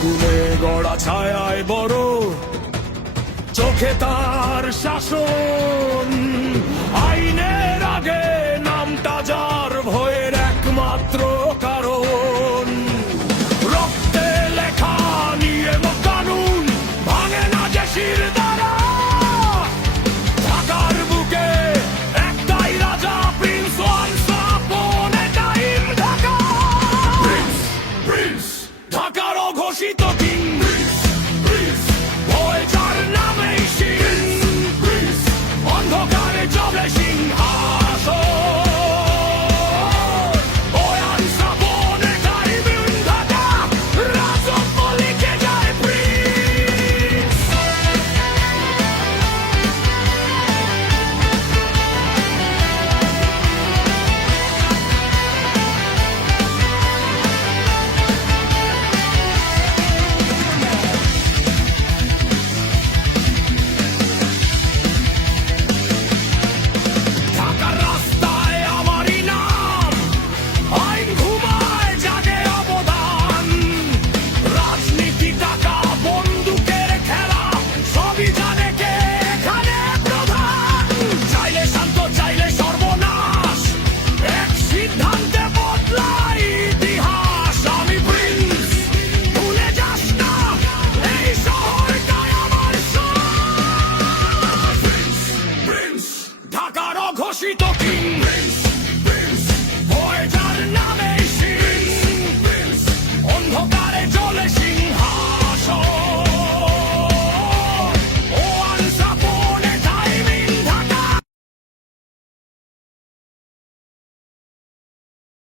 আগুনে গড়া ছায়ায় বড়, চোখে তার শাসন। আইনের আগে নামটা যার ভয়ের একমাত্র কারণ। রক্তে লেখা নিয়ম কানুন ভাঙে না যে শির দ্বারা। ঢাকার বুকে একটাই রাজা, প্রিন্স ওয়ান্স আপন এ টাইম ঢাকা। প্রিন্স ঢাকার অঘোষিত